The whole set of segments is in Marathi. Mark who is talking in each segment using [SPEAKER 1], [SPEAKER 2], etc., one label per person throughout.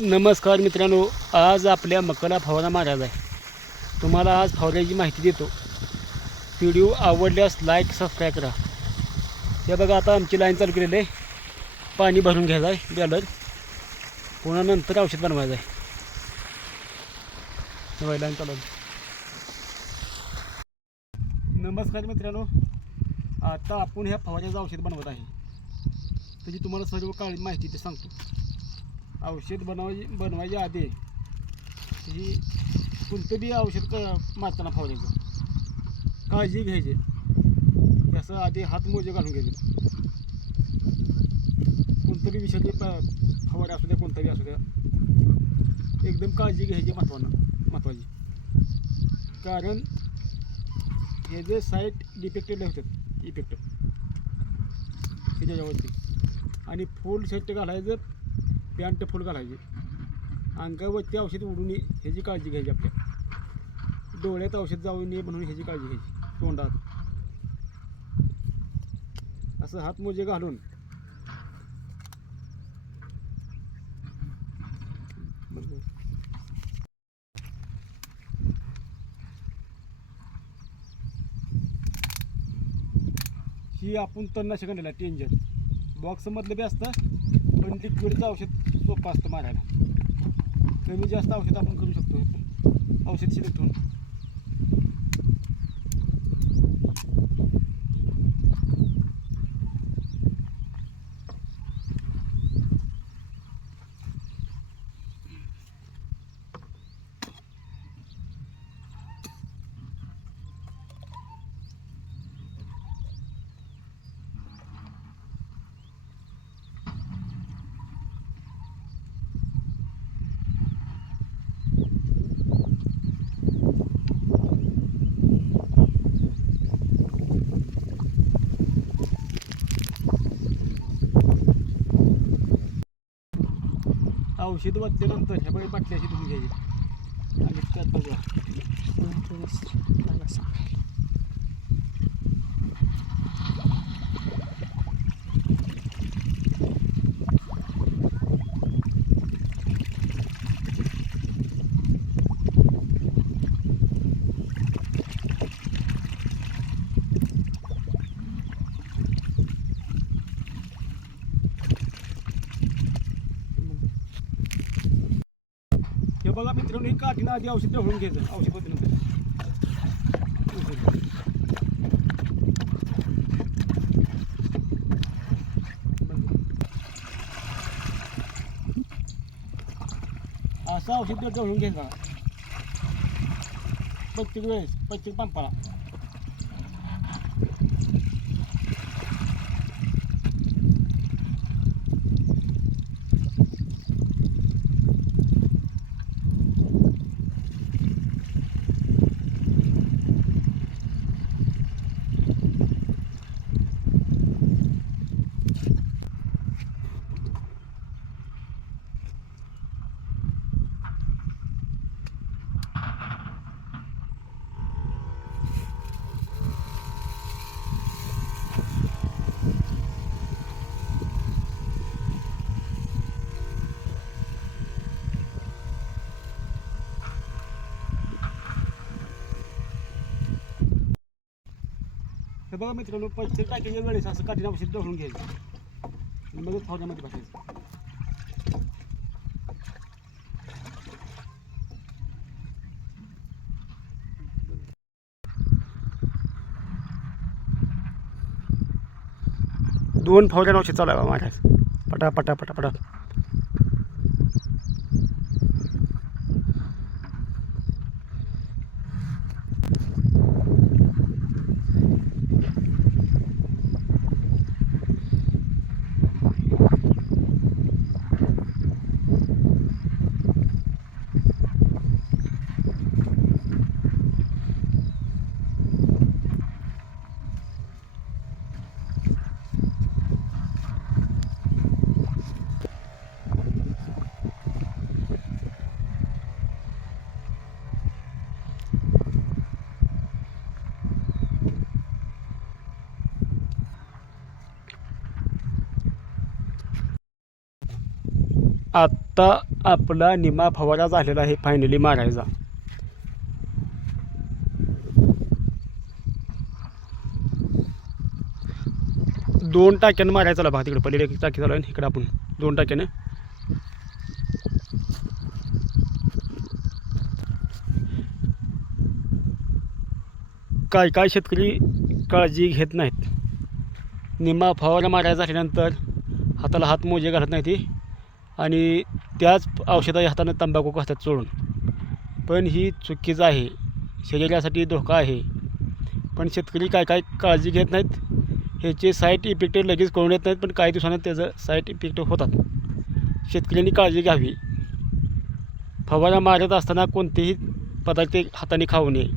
[SPEAKER 1] नमस्कार मित्रांनो आज आपल्या मकाला फवारा मारायचा आहे. तुम्हाला आज फवाऱ्याची माहिती देतो. व्हिडिओ आवडल्यास लाईक सबस्क्राईब करा. हे बघा आता आमची लाईन चालू केलेली आहे. पाणी भरून घ्यायचं आहे बॅलर पुन्हा नंतर औषध बनवायचं आहे. लाईन चालू नमस्कार मित्रांनो. आता आपण ह्या फवाऱ्याचं औषध बनवत आहे. त्याची तुम्हाला सर्व काळी माहिती ते सांगतो. औषध बनवायची बनवायच्या आधी ही कोणतं बी औषध क मारताना फवारायचं. काळजी घ्यायची. त्याचं आधी हात मोजे घालून घ्यायचे. कोणतं बी विषारी प फवारे असू द्या कोणतं बी असू द्या. एकदम काळजी घ्यायची महत्वानं महत्वाची. कारण हे जे साईट डिफेक्टेड होतात इफेक्ट त्याच्यावरती आणि फुल सेट घालायचं पॅन्ट फुल घालायची. अंगावरती औषध उडू नये ह्याची काळजी घ्यायची आपल्या. डोळ्यात औषध जाऊ नये म्हणून ह्याची काळजी घ्यायची तोंडात. असं हातमोजे घालून. ही आपण तणनाशक आणलेला टेंजर. बॉक्समधलं बी असतं. पण लिक्विडचं औषध सोपं असतं मारायला. कमी जास्त औषध आपण करू शकतो. औषध शिल्लक ठेवून. औषध वाचल्यानंतर ह्या बघा बाटली अशी तुम्ही घ्यायची. आणि त्यात बघा. बघा मित्रांनो हे काठीनं आधी औषध ढवळून घ्यायचं औषध होते असं औषध ढवळून घ्यायचं. प्रत्येक वेळेस प्रत्येक पंपाला. बघा मित्रांनो पैसे टाकायच्या वेळेस असं काठीनं दळून ढवळून घ्यायचं. आणि मग फौजामध्ये बसायचं. दोन फौजा औषध चालू महाराज पटा पटा पटा पटा आत्ता आपला निमा फवारा झालेला आहे फायनली मारायचा. दोन टाक्यानं मारायचा बघा तिकडे पलीकडे एक टाकी चालू आहे इकडे आपण दोन टाक्याने. काय काय शेतकरी काळजी घेत नाहीत? निम्मा फवारा मारायचा झाल्यानंतर हाताला हात मोजे घालत नाही ती. आणि त्याच औषधाच्या हातानं तंबाखू खातात चोळून. पण ही चुकीचं आहे. शरीरासाठी धोका आहे. पण शेतकरी काय काय काळजी घेत नाहीत ह्याचे साईड इफेक्ट लगेच कळून येत नाहीत पण काही दिवसानं त्याचं साईड इफेक्ट होतात. शेतकऱ्यांनी काळजी घ्यावी. फवारा मारत असताना कोणतेही पदार्थ हाताने खाऊ नये.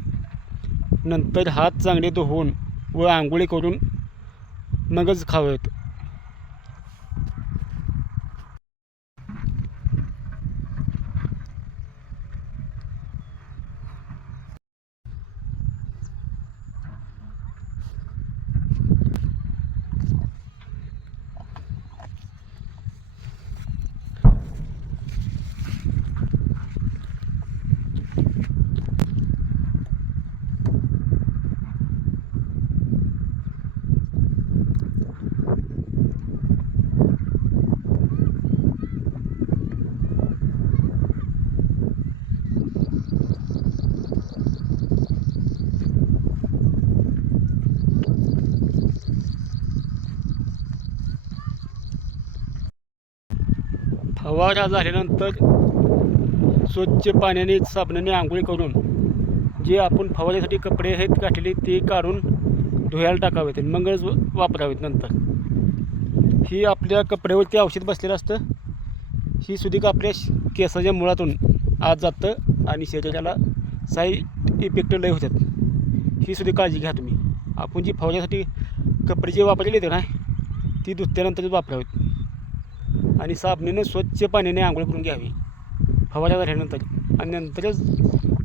[SPEAKER 1] नंतर हात चांगले धुवून व आंघोळी करून मगच खावेत. फवारा झाल्यानंतर स्वच्छ पाण्याने साबणाने आंघोळी करून जे आपण फवाऱ्यासाठी कपडे आहेत काढलेले ते काढून धुयाला टाकावेत आणि मगच वापरावेत नंतर. ही आपल्या कपड्यावरती औषध बसलेलं असतं. ही सुद्धा आपल्या केसाच्या मुळातून आत जातं आणि शरीराला साईड इफेक्ट लय होतात. ही सुद्धा काळजी घ्या तुम्ही. आपण जी फवाऱ्यासाठी कपडे जे वापरलेले आहेत ना ती धुतल्यानंतरच वापरावेत. आणि साबणीनं स्वच्छ पाण्याने आंघोळ करून घ्यावी. फवारा झाल्यानंतर आणि नंतरच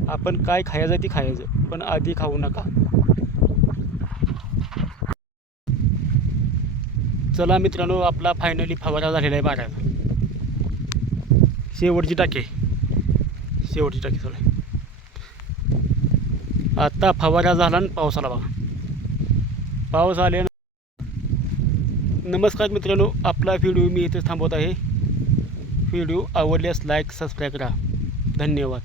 [SPEAKER 1] आपण काय खायचं ते खायचं पण आधी खाऊ नका. चला मित्रांनो आपला फायनली फवारा झालेला आहे बाराचा शेवटची टाकी. शेवटची टाकी चला आत्ता आता फवारा झाला आणि पाऊस आला बघा. पाऊस आल्यानं नमस्कार मित्रांनो आपला व्हिडिओ मी इथे थांबवत आहे. व्हिडिओ आवडल्यास लाईक सबस्क्राईब करा. धन्यवाद.